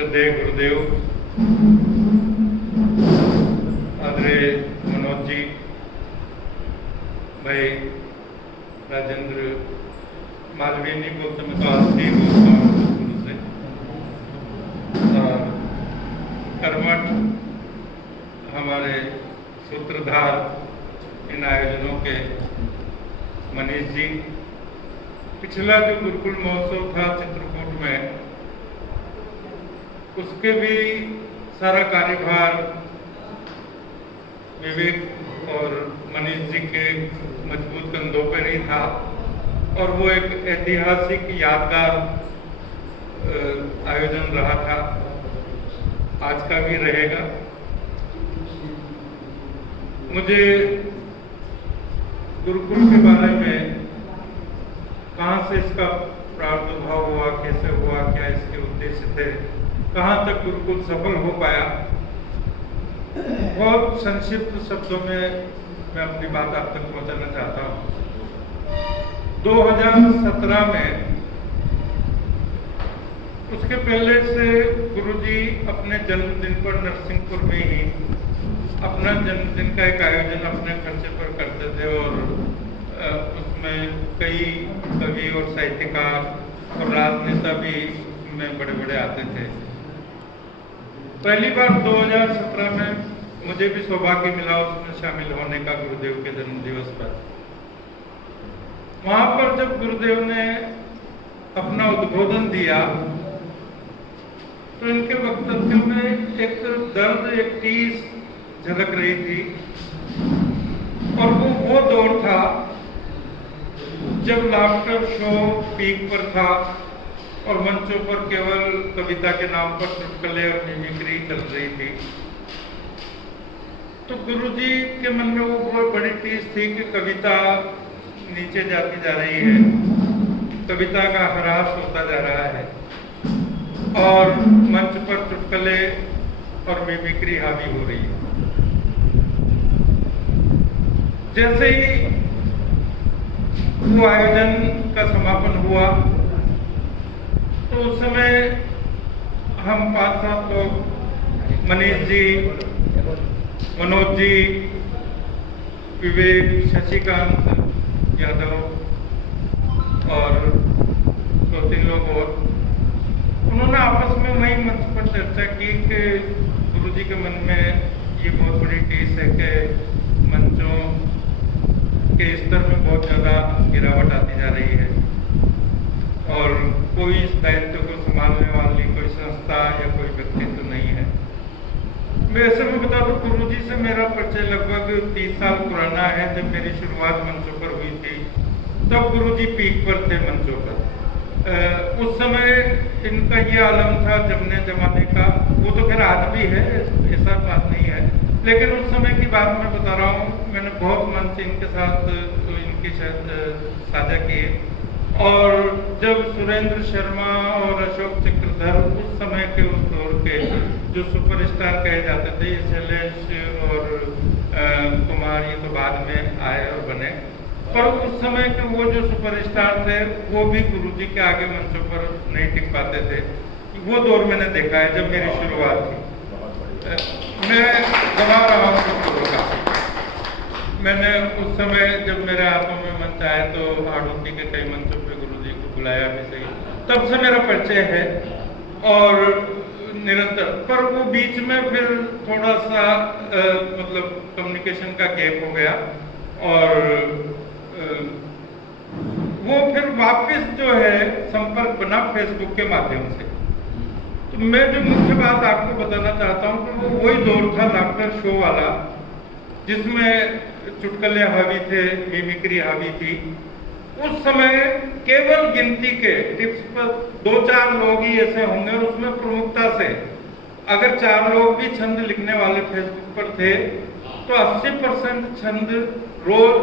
श्रद्धेय गुरुदेव आदरणीय मनोज जी, भाई राजेंद्र मालवीय नहीं बोलते, मैं तो आज ही बोलता हूँ शुरू से। कर्मठ हमारे सूत्रधार इन आयोजनों के मनीष जी, पिछला जो गुरुकुल महोत्सव था चित्रकूट में, उसके भी सारा कार्यभार विवेक और मनीष जी के मजबूत कंधों पर ही था और वो एक ऐतिहासिक यादगार आयोजन रहा था, आज का भी रहेगा। मुझे गुरुकुल के बारे में कहाँ से इसका प्रादुर्भाव हुआ, कैसे हुआ, क्या इसके उद्देश्य थे, कहाँ तक गुरुकुल सफल हो पाया, बहुत संक्षिप्त शब्दों में मैं अपनी बात आप तक पहुंचाना चाहता हूँ। 2017 में, उसके पहले से गुरुजी अपने जन्मदिन पर नरसिंहपुर में ही अपना जन्मदिन का एक आयोजन अपने खर्चे पर करते थे और उसमें कई कवि और साहित्यकार और राजनेता भी उसमें बड़े बड़े आते थे। पहली बार 2017 में मुझे भी सौभाग्य मिला उसमें शामिल होने का गुरुदेव के जन्मदिवस पर। वहां पर जब गुरुदेव ने अपना उद्बोधन दिया तो इनके वक्तव्य में एक दर्द, एक टीस झलक रही थी और वो दौर था जब लाफ्टर शो पीक पर था और मंचों पर केवल कविता के नाम पर चुटकुले और मिमिक्री चल रही थी। तो गुरुजी के मन में वो बहुत बड़ी चीज थी कि कविता नीचे जाती जा रही है, कविता का ह्रास होता जा रहा है और मंच पर चुटकुले और मिमिक्री हावी हो रही है। जैसे ही वो आयोजन का समापन हुआ तो उस समय हम 5-7 लोग, मनीष जी, मनोज जी, विवेक, शशिकांत यादव और 2-3 लोग और, उन्होंने आपस में वही मंच पर चर्चा की कि गुरुजी के मन में ये बहुत बड़ी टीस है कि मंचों के स्तर में बहुत ज़्यादा गिरावट आती जा रही है और कोई इस दायित्व को संभालने वाली कोई संस्था या कोई व्यक्तित्व नहीं है। वैसे मैं बता दूं, गुरुजी से मेरा परिचय लगभग 30 साल पुराना है। जब मेरी शुरुआत मंचों पर हुई थी तब गुरुजी पीक पर थे मंचों पर। उस समय इनका ये आलम था जमने जमाने का, वो तो खैर आज भी है, ऐसा बात नहीं है, लेकिन उस समय की बात मैं बता रहा हूँ। मैंने बहुत मंच इनके साथ इनकी साझा किए और जब सुरेंद्र शर्मा और अशोक चक्रधर उस समय के, उस दौर के जो सुपरस्टार कहे जाते थे, शैलेश और कुमार, ये तो बाद में आए और बने, पर उस समय के वो जो सुपरस्टार थे वो भी गुरुजी के आगे मंचों पर नहीं टिक पाते थे। वो दौर मैंने देखा है जब मेरी शुरुआत थी। मैं गवा रहा हूँ का। मैंने उस समय जब मेरे हाथों में मंच आया तो हाड़ोती के कई मंचों पे गुरुजी को बुलाया भी सही, तब से मेरा परिचय है और निरंतर। पर वो बीच में फिर थोड़ा सा मतलब कम्युनिकेशन का गैप हो गया और वो फिर वापस जो है संपर्क बना फेसबुक के माध्यम से। तो मैं जो मुख्य बात आपको बताना चाहता हूँ कि वो वही दौर था लाफ्टर शो वाला, जिसमें चुटकुले हावी थे, मिमिक्री हावी थी। उस समय केवल गिनती के टिप्स पर 2-4 लोग ही ऐसे होंगे और उसमें प्रमुखता से अगर 4 लोग भी छंद लिखने वाले फेसबुक पर थे तो 80% छंद रोज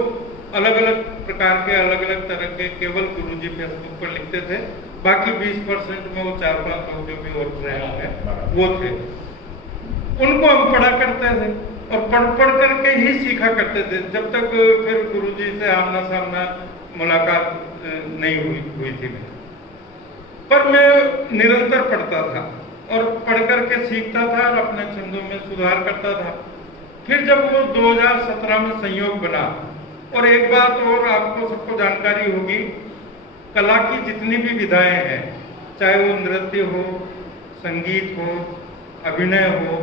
अलग अलग प्रकार के, अलग अलग तरह के केवल गुरुजी फेसबुक पर लिखते थे। बाकी 20% में वो 4-5 लोग जो भी और रहे होंगे वो थे। उनको हम पढ़ा करते थे और पढ़ करके ही सीखा करते थे, जब तक फिर गुरुजी से आमना सामना मुलाकात नहीं हुई थी। पर मैं निरंतर पढ़ता था और पढ़ करके सीखता था और अपने छंदों में सुधार करता था। फिर जब वो 2017 में संयोग बना, और एक बात और आपको सबको जानकारी होगी, कला की जितनी भी विधाएं हैं, चाहे वो नृत्य हो, संगीत हो, अभिनय हो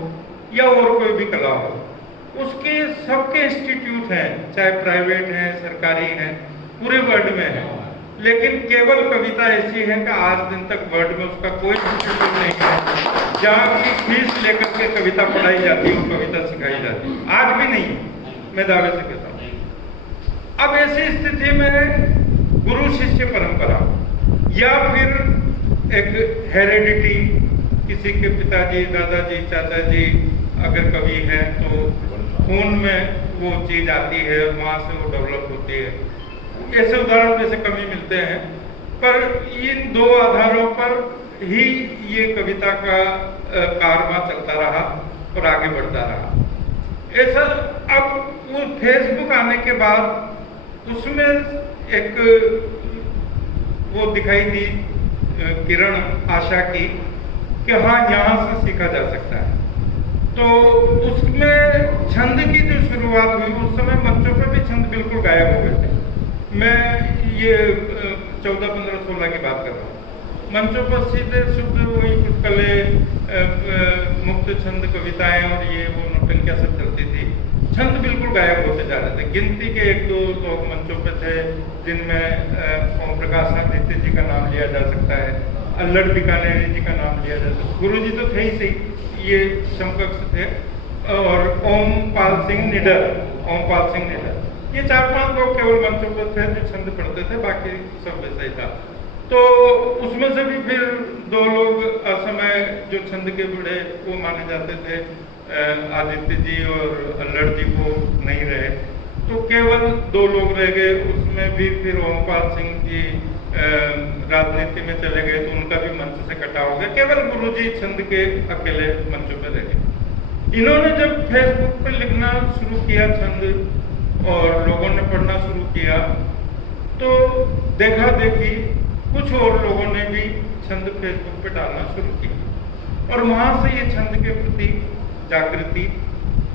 या और कोई भी कला हो, उसके सबके इंस्टीट्यूट हैं, चाहे प्राइवेट हैं, सरकारी हैं, पूरे वर्ल्ड में है। लेकिन केवल कविता ऐसी है कि आज दिन तक वर्ल्ड में उसका कोई इंस्टीट्यूट नहीं है जहाँ की फीस लेकर के कविता पढ़ाई जाती है और कविता सिखाई जाती है, आज भी नहीं, मैं दावे से कहता हूँ। अब ऐसी स्थिति में गुरु शिष्य परंपरा या फिर एक हेरिडिटी, किसी के पिताजी, दादाजी, चाचा जी अगर कवि है तो खून में वो चीज आती है, वहाँ से वो डेवलप होती है। ऐसे उदाहरण जैसे कवि मिलते हैं, पर इन दो आधारों पर ही ये कविता का कारवां चलता रहा और आगे बढ़ता रहा। ऐसा अब वो फेसबुक आने के बाद उसमें एक वो दिखाई दी किरण आशा की कि हाँ, यहाँ से सीखा जा सकता है। तो उसमें छंद की जो शुरुआत हुई, उस समय मंचों पर भी छंद बिल्कुल गायब हो गए थे। मैं ये 14, 15, 16 की बात कर रहा हूँ। मंचों पर सीधे शुद्ध वही चुटकुले, मुक्त छंद कविताएं और ये वो नौटंकियां सब चलती थी। छंद बिल्कुल गायब होते जा रहे थे। गिनती के 1-2 लोग मंचों पे थे जिनमें ओम प्रकाश आदित्य जी का नाम लिया जा सकता है, अल्लड़ बीकानेरी जी का नाम लिया जा सकता है, गुरु जी तो थे ही सही, ये समकक्ष थे, और ओमपाल सिंह निडर, ये 4-5 लोग केवल मंचों पर थे जो छंद पढ़ते थे, बाकी सब वैसा ही था। तो उसमें से भी फिर 2 लोग असमय जो छंद के बड़े वो माने जाते थे, आदित्य जी और अल्लड़ जी वो नहीं रहे, तो केवल 2 लोग रह गए। उसमें भी फिर ओमपाल सिंह जी राजनीति में चले गए तो उनका भी मंच से कटा हो गया, केवल गुरुजी छंद के अकेले मंचों पर रह गए। इन्होंने जब फेसबुक पर लिखना शुरू किया छंद और लोगों ने पढ़ना शुरू किया, तो देखा देखी कुछ और लोगों ने भी छंद फेसबुक पे डालना शुरू किया और वहां से ये छंद के प्रति जागृति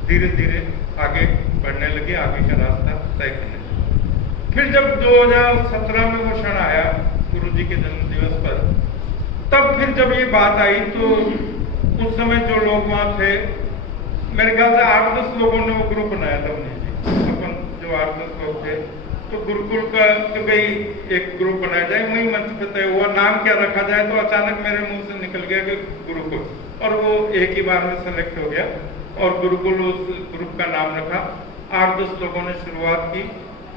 धीरे धीरे आगे बढ़ने लगी, आगे का रास्ता तय करने लगी। फिर जब 2017 में वो क्षण आया गुरुजी के जन्म दिवस पर, तब फिर जब ये बात आई तो उस समय जो लोग वहाँ थे, मेरे ख्याल से 8-10 लोगों ने वो ग्रुप बनाया था उन्हें जी, अपन जो 8-10 लोग थे, तो गुरुकुल का कि भाई एक ग्रुप बनाया जाए, वही मंच पे तय हुआ नाम क्या रखा जाए। तो अचानक मेरे मुंह से निकल गया कि गुरुकुल, और वो एक ही बार में सेलेक्ट हो गया और गुरुकुल उस ग्रुप का नाम रखा। 8-10 लोगों ने शुरुआत की,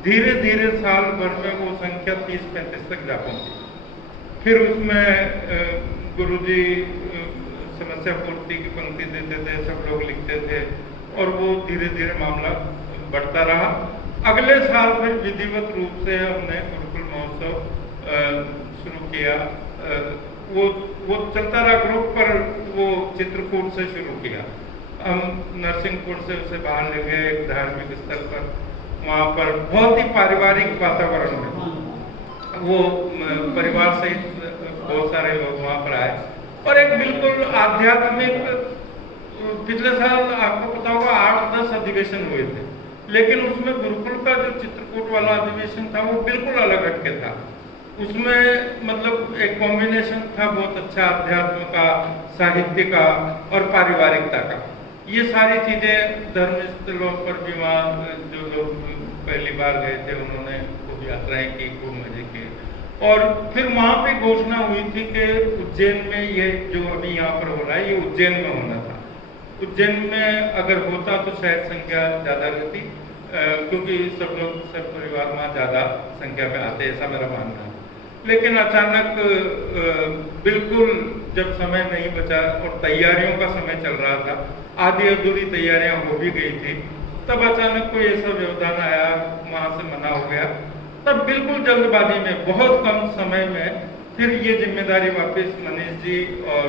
धीरे धीरे साल भर में वो संख्या 30-35 तक जा पहुंची। फिर उसमें गुरुजी समस्या पूर्ति की पंक्ति देते थे, सब लोग लिखते थे और वो धीरे धीरे मामला बढ़ता रहा। अगले साल फिर विधिवत रूप से हमने गुरुकुल महोत्सव शुरू किया। वो चलता रहा ग्रुप, पर वो चित्रकूट से शुरू किया। हम नरसिंहपुर से उसे बाहर ले गए एक धार्मिक स्थल पर, वहाँ पर बहुत ही पारिवारिक वातावरण में वो परिवार सहित बहुत सारे लोग वहाँ पर आए और एक बिल्कुल आध्यात्मिक, पिछले साल आपको पता होगा 8-10 अधिवेशन हुए थे, लेकिन उसमें गुरुकुल का जो चित्रकूट वाला अधिवेशन था वो बिल्कुल अलग हटके था। उसमें मतलब एक कॉम्बिनेशन था बहुत अच्छा, अध्यात्म का, साहित्य का और पारिवारिकता का। ये सारी चीजें धर्म स्थलों पर भी वहाँ जो लोग पहली बार गए थे उन्होंने खूब यात्राएं की, खूब मजे किए। और फिर वहाँ पे घोषणा हुई थी कि उज्जैन में ये जो अभी यहाँ पर हो रहा है ये उज्जैन में होना था। उज्जैन में अगर होता तो शायद संख्या ज़्यादा रहती, क्योंकि सब लोग सब परिवार वहाँ ज़्यादा संख्या में आते, ऐसा मेरा मानना है। लेकिन अचानक बिल्कुल जब समय नहीं बचा और तैयारियों का समय चल रहा था, आधी अधूरी तैयारियां हो भी गई थी, तब अचानक कोई ऐसा व्यवधान आया, वहाँ से मना हो गया। तब बिल्कुल जल्दबाजी में बहुत कम समय में फिर ये जिम्मेदारी वापस मनीष जी और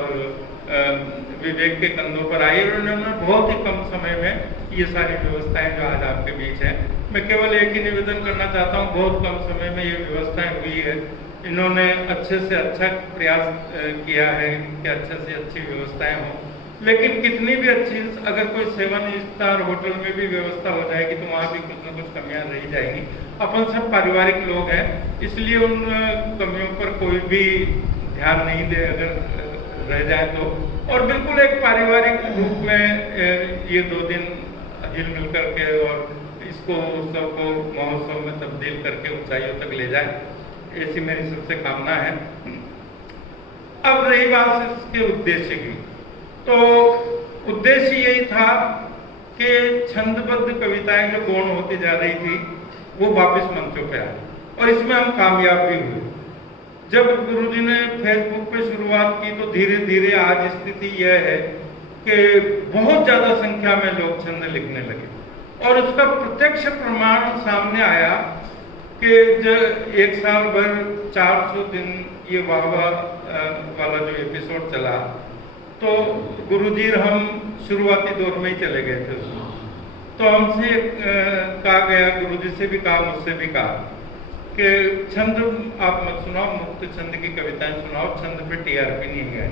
विवेक के कंधों पर आई और उन्होंने बहुत ही कम समय में ये सारी व्यवस्थाएं जो आज आपके बीच है। मैं केवल एक ही निवेदन करना चाहता हूँ, बहुत कम समय में ये व्यवस्थाएं हुई है इन्होंने अच्छे से अच्छा प्रयास किया है कि अच्छे से अच्छी व्यवस्थाएं हों। लेकिन कितनी भी अच्छी, अगर कोई 7 स्टार होटल में भी व्यवस्था हो जाएगी तो वहाँ भी कुछ न कुछ कमियां रह जाएंगी। अपन सब पारिवारिक लोग हैं, इसलिए उन कमियों पर कोई भी ध्यान नहीं दे अगर रह जाए तो। और बिल्कुल एक पारिवारिक रूप में ये 2 दिन हिल मिल करके और इसको उत्सव को महोत्सव में तब्दील करके ऊंचाइयों तक ले जाए, ऐसी मेरी सबसे कामना है। अब रही बात इसके उद्देश्य की, तो उद्देश्य यही था कि छंदबद्ध कविताएं जो गौण होती जा रही थी वो वापस मंचों पे आए, और इसमें हम कामयाब भी हुए। जब गुरुजी ने फेसबुक पे शुरुआत की तो धीरे धीरे आज स्थिति यह है कि बहुत ज्यादा संख्या में लोग छंद लिखने लगे, और उसका प्रत्यक्ष प्रमाण सामने आया कि जब 1 साल भर 400 दिन ये वाह वाला जो एपिसोड चला, तो गुरुजी हम शुरुआती दौर में ही चले गए थे उसमें। तो हमसे कहा गया, गुरुजी से भी कहा, मुझसे भी कहा कि छंद आप मत सुनाओ, मुक्त छंद की कविताएं सुनाओ, छंद पे टीआरपी नहीं आई।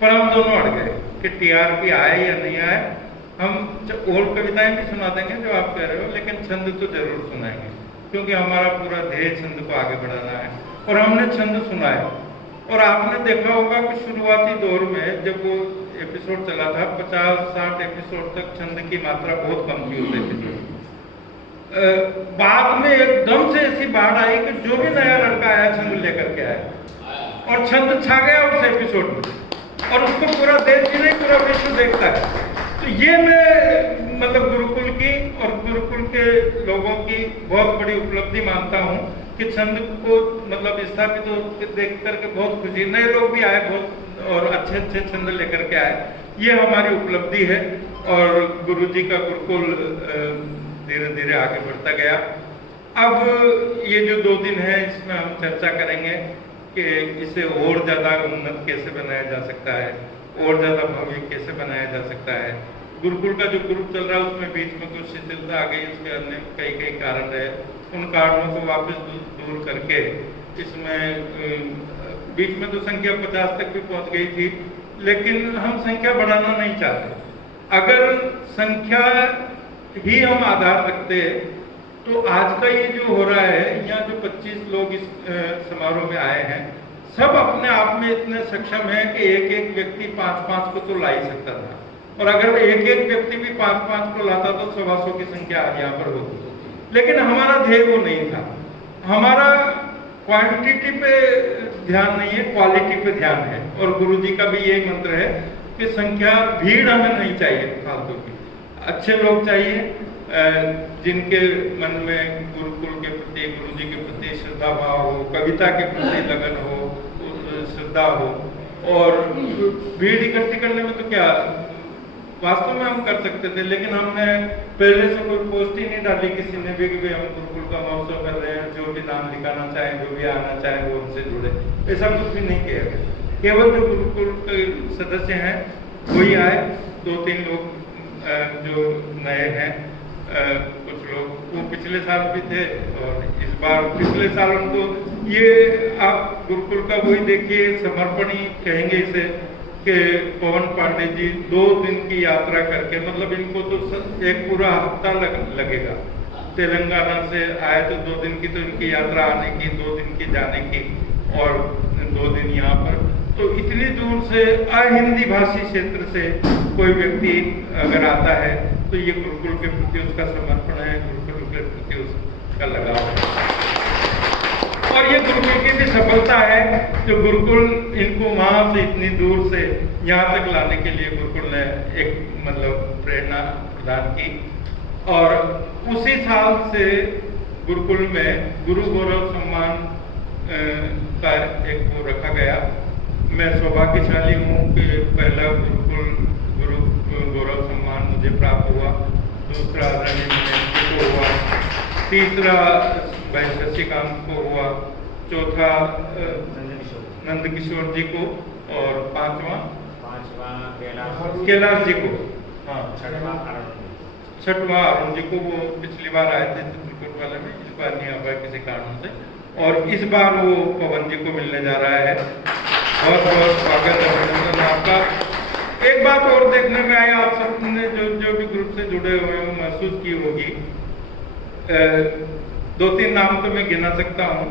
पर हम दोनों अड़ गए कि टीआरपी आए या नहीं आए, हम और कविताएं भी सुना देंगे जो आप कह रहे हो, लेकिन छंद तो जरूर सुनाएंगे, क्योंकि हमारा पूरा ध्येय छंद को आगे बढ़ाना है। और हमने छंद सुनाए, और आपने देखा होगा कि शुरुआती दौर में जब वो एपिसोड चला था, 50-60 एपिसोड तक छंद की मात्रा बहुत कम थी उस एपिसोड। बाद में एकदम से ऐसी बाढ़ आई कि जो भी नया लड़का आया छंद लेकर के आया, और छंद छा गया उस एपिसोड में, और उसको पूरा देश ही नहीं पूरा विश्व देखता है। तो ये मैं मतलब गुरुकुल की और गुरुकुल के लोगों की बहुत बड़ी उपलब्धि मानता हूँ कि छंद को मतलब स्थापित तो देख करके बहुत खुशी, नए लोग भी आए बहुत, और अच्छे अच्छे छंद लेकर के आए, ये हमारी उपलब्धि है। और गुरुजी का गुरुकुल धीरे धीरे आगे बढ़ता गया। अब ये जो 2 दिन है इसमें हम चर्चा करेंगे कि इसे और ज़्यादा उन्नत कैसे बनाया जा सकता है, और ज़्यादा भव्य कैसे बनाया जा सकता है। गुरुकुल का जो ग्रुप चल रहा है उसमें बीच में कुछ शिथिलता आ गई, उसके अन्य कई कारण रहे, उन कारणों को वापस दूर करके इसमें बीच में तो संख्या 50 तक भी पहुंच गई थी, लेकिन हम संख्या बढ़ाना नहीं चाहते। अगर संख्या ही हम आधार रखते तो आज का ये जो हो रहा है, यहाँ जो 25 लोग इस समारोह में आए हैं, सब अपने आप में इतने सक्षम हैं कि एक एक व्यक्ति 5-5 को तो ला ही सकता था, और अगर एक एक व्यक्ति भी 5-5 को लाता तो 125 की संख्या आज यहाँ पर होती। लेकिन हमारा ध्येय वो नहीं था, हमारा क्वांटिटी पे ध्यान नहीं है, क्वालिटी पे ध्यान है। और गुरुजी का भी यही मंत्र है कि संख्या, भीड़ हमें नहीं चाहिए फालतू की, अच्छे लोग चाहिए जिनके मन में गुरुकुल के प्रति, गुरुजी के प्रति श्रद्धा भाव हो, कविता के प्रति लगन हो, श्रद्धा हो। और भीड़ इकट्ठी करने में तो क्या वास्तव में हम कर सकते थे, लेकिन हमने पहले से कोई पोस्ट ही नहीं डाली किसी ने भी कि हम गुरुकुल का महोत्सव कर रहे हैं, जो भी नाम लिखाना चाहे, जो भी आना चाहे वो हमसे जुड़े, ऐसा कुछ भी नहीं किया गया। केवल जो गुरुकुल के सदस्य हैं वही आए, 2-3 लोग जो नए हैं, कुछ लोग वो पिछले साल भी थे, और इस बार पिछले साल उनको ये आप गुरुकुल का वही देखिए, समर्पण ही कहेंगे इसे, कि पवन पांडे जी 2 दिन की यात्रा करके, मतलब इनको तो एक पूरा हफ्ता लगेगा। तेलंगाना से आए तो 2 दिन की तो इनकी यात्रा आने की, 2 दिन की जाने की, और 2 दिन यहाँ पर। तो इतनी दूर से अहिंदी भाषी क्षेत्र से कोई व्यक्ति अगर आता है तो ये गुरुकुल के प्रति उसका समर्पण है, गुरुकुल के प्रति उसका लगाव है। और ये गुरुकुल की भी सफलता है जो गुरुकुल इनको वहां से इतनी दूर से यहाँ तक लाने के लिए गुरुकुल ने एक मतलब प्रेरणा प्रदान की। और उसी साल से गुरुकुल में गुरु गौरव सम्मान का एक वो रखा गया। मैं सौभाग्यशाली हूँ कि पहला गुरुकुल गुरु गौरव सम्मान मुझे प्राप्त हुआ, दूसरा रणनीति को हुआ, तीसरा भाई शशिकांत को हुआ, चौथा नंदकिशोर जी को, और पांचवा कैलाश जी को, हाँ छठवां अरुण जी को। वो पिछली बार आए थे चित्रकूट वाले में, इस बार नहीं आ पाए किसी कारण से। और इस बार वो पवन जी को मिलने जा रहा है। बहुत बहुत स्वागत अभिनंदन आपका। एक बात और देखने में आई, आप सबने जो भी ग्रुप से जुड़े हुए हो महसूस की होगी, 2-3 नाम तो मैं गिना सकता हूँ,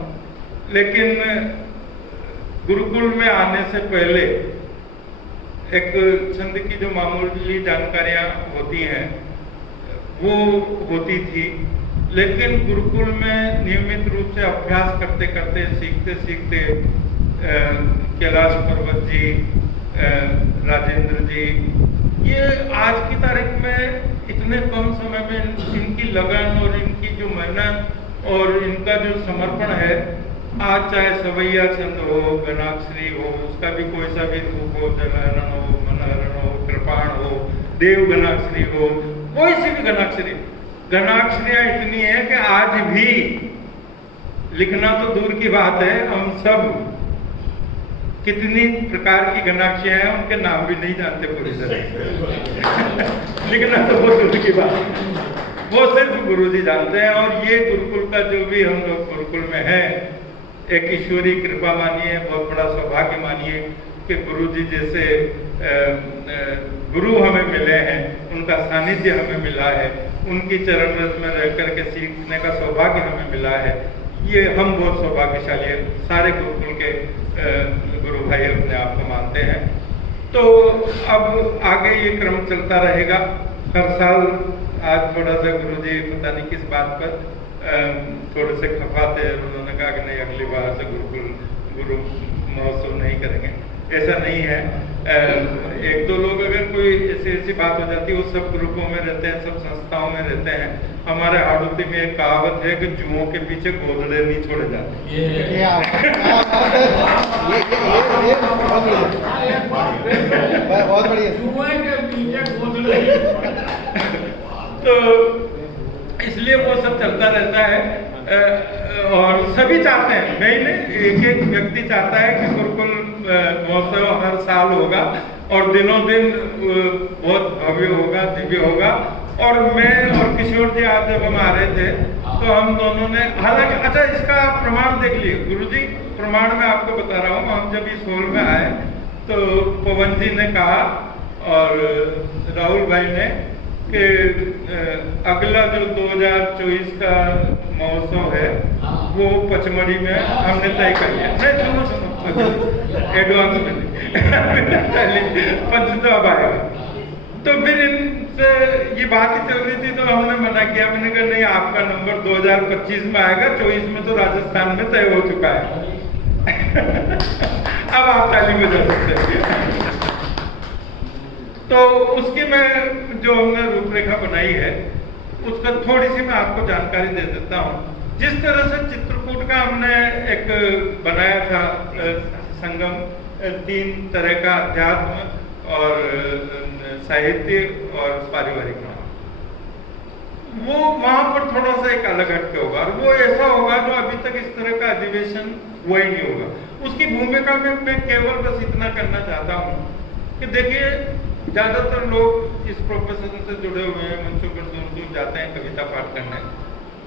लेकिन गुरुकुल में आने से पहले एक छंद की जो मामूली जानकारियाँ होती हैं वो होती थी, लेकिन गुरुकुल में नियमित रूप से अभ्यास करते करते सीखते सीखते कैलाश पर्वत जी, राजेंद्र जी, ये आज की तारीख में इतने कम समय में इनकी लगन और इनकी जो मेहनत और इनका जो समर्पण है, आज चाहे सवैया छंद हो, गणाक्षरी हो, उसका भी कोई सा भी रूप हो, जलहरण हो, मनहरण हो, कृपाण हो, देव गणाक्षरी हो, कोई सी भी गणाक्षरी, गणाक्षरियाँ इतनी है कि आज भी लिखना तो दूर की बात है, हम सब कितनी प्रकार की गणाक्षरियाँ हैं उनके नाम भी नहीं जानते पूरी तरह लिखना तो बहुत दूर की बात है, वो सिर्फ गुरुजी जानते हैं। और ये गुरुकुल का जो भी हम लोग गुरुकुल में है, एक ईश्वरीय कृपा मानिए, बहुत बड़ा सौभाग्य मानिए कि गुरुजी जैसे गुरु हमें मिले हैं, उनका सानिध्य हमें मिला है, उनकी चरण रज में रह करके सीखने का सौभाग्य हमें मिला है। ये हम बहुत सौभाग्यशाली है, सारे गुरुकुल के गुरु भाई अपने आप को मानते हैं। तो अब आगे ये क्रम चलता रहेगा। हर साल आज थोड़ा सा गुरुजी पता नहीं किस बात पर थोड़े से खफा थे, उन्होंने कहा कि नहीं अगली बार से गुरु महोत्सव नहीं करेंगे। ऐसा नहीं है, 1-2 लोग अगर कोई ऐसी बात हो जाती है, वो सब ग्रुपों में रहते हैं, सब संस्थाओं में रहते हैं। हमारे हाड़ौती में एक कहावत है कि जुओं के पीछे गोदड़े नहीं छोड़े जाते। बहुत बढ़िया। तो इसलिए वो सब चलता रहता है, और सभी चाहते हैं, नहीं एक व्यक्ति चाहता है कि गुरुकुल महोत्सव हर साल होगा और दिनों दिन बहुत भव्य होगा, दिव्य होगा। और मैं और किशोर जी आज जब हम आ रहे थे तो हम दोनों ने, हालांकि अच्छा इसका प्रमाण देख लिए गुरुजी, प्रमाण मैं आपको बता रहा हूँ। हम जब इस हॉल में आए तो पवन जी ने कहा और राहुल भाई ने कि अगला जो 2024 का महोत्सव है वो पचमढ़ी में हमने तय कर लिया। नहीं सुनो एडवांस में पंचतत्व आएगा। तो फिर इनसे ये बात ही चल रही थी तो हमने मना किया, मैंने कहा नहीं आपका नंबर 2025 में आएगा, 24 में तो राजस्थान में तय हो चुका है। अब आप ताली बजा सकते हैं। तो उसकी मैं जो हमने रूपरेखा बनाई है उसका थोड़ी सी मैं आपको जानकारी दे देता हूँ। जिस तरह से चित्रकूट का हमने एक बनाया था संगम, 3 तरह का अध्यात्म और साहित्य और पारिवारिक नाम, वो वहां पर थोड़ा सा एक अलग हटके होगा और वो ऐसा होगा जो अभी तक इस तरह का अधिवेशन हुआ ही नहीं होगा। उसकी भूमिका में मैं केवल बस इतना करना चाहता हूँ कि देखिए ज्यादातर लोग इस प्रोफेशन से जुड़े हुए हैं, मंचों पर दूर जाते हैं कविता पाठ करने,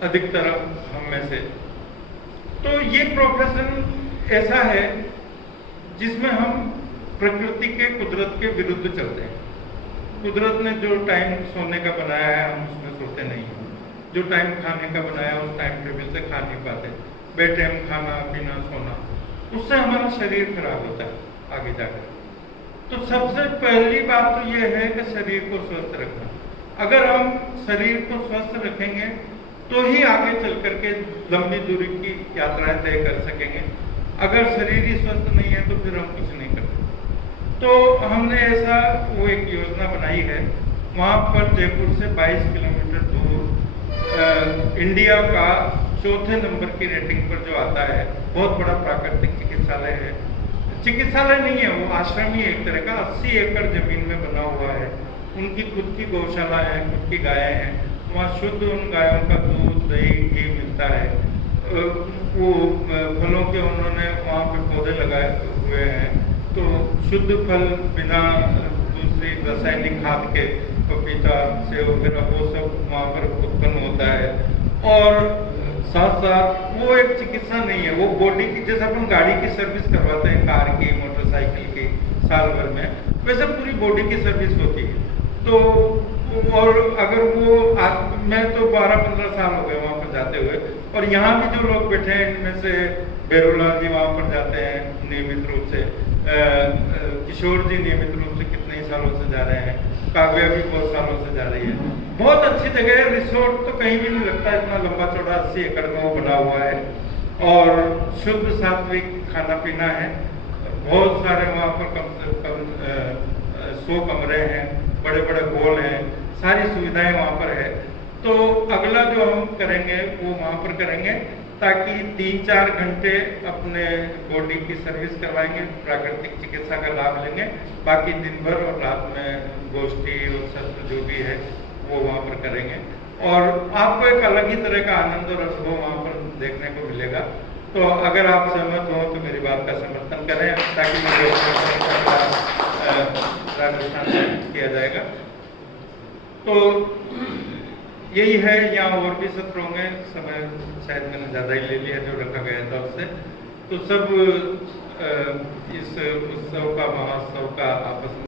अधिकतर हम में से। तो ये प्रोफेशन ऐसा है जिसमें हम प्रकृति के, कुदरत के विरुद्ध चलते हैं। कुदरत ने जो टाइम सोने का बनाया है हम उसमें सोते नहीं हैं, जो टाइम खाने का बनाया उस टाइम टेबल से खा नहीं पाते, बैठे हम खाना पीना सोना, उससे हमारा शरीर खराब होता है आगे जाकर। तो सबसे पहली बात तो ये है कि शरीर को स्वस्थ रखना। अगर हम शरीर को स्वस्थ रखेंगे तो ही आगे चल करके लंबी दूरी की यात्राएं तय कर सकेंगे। अगर शरीर ही स्वस्थ नहीं है तो फिर हम कुछ नहीं कर सकते। तो हमने ऐसा वो एक योजना बनाई है, वहाँ पर जयपुर से 22 किलोमीटर दूर इंडिया का 4थे नंबर की रेटिंग पर जो आता है, बहुत बड़ा प्राकृतिक चिकित्सालय है। चिकित्सालय नहीं है, वो आश्रम ही एक तरह का, 80 एकड़ जमीन में बना हुआ है। उनकी खुद की गौशाला है, खुद की गायें हैं, वहाँ शुद्ध उन गायों का दूध, दही, घी मिलता है। वो फलों के उन्होंने वहाँ पे पौधे लगाए हुए हैं, तो शुद्ध फल बिना दूसरी रासायनिक खाद के, पपीता, सेब वगैरह वो सब वहाँ पर उत्पन्न होता है। और साथ साथ वो एक चिकित्सा नहीं है, वो बॉडी की, जैसे अपन गाड़ी की सर्विस करवाते हैं, कार की, मोटरसाइकिल की, साल भर में, वैसे पूरी बॉडी की सर्विस होती है। तो और अगर वो मैं तो 12-15 साल हो गए वहाँ पर जाते हुए, और यहाँ भी जो लोग बैठे हैं इनमें से बेरोलाल जी वहाँ पर जाते हैं नियमित रूप से, किशोर जी नियमित रूप से कितने ही सालों से जा रहे हैं, काव्या भी बहुत सालों से जा रही है। बहुत अच्छी जगह है, रिसोर्ट तो कहीं भी नहीं लगता, इतना लंबा चौड़ा 80 एकड़ में वो बना हुआ है, और शुद्ध सात्विक खाना पीना है। बहुत सारे वहाँ पर कम से कम 100 कमरे हैं, बड़े बड़े हॉल हैं, सारी सुविधाएं वहाँ पर है। तो अगला जो हम करेंगे वो वहाँ पर करेंगे, ताकि 3-4 घंटे अपने बॉडी की सर्विस करवाएंगे, प्राकृतिक चिकित्सा का लाभ लेंगे, बाकी दिन भर और रात में गोष्ठी और सत्र जो भी है वो वहाँ पर करेंगे, और आपको एक अलग ही तरह का आनंद और अनुभव वहाँ पर देखने को मिलेगा। तो अगर आप सहमत हो तो मेरी बात का समर्थन करें, ताकि मुझे राजस्थान में किया जाएगा। तो यही है, यहाँ और भी सत्र होंगे, समय शायद मैंने ज़्यादा ही ले लिया जो रखा गया था उससे। तो सब इस उत्सव का, महोत्सव का आपस में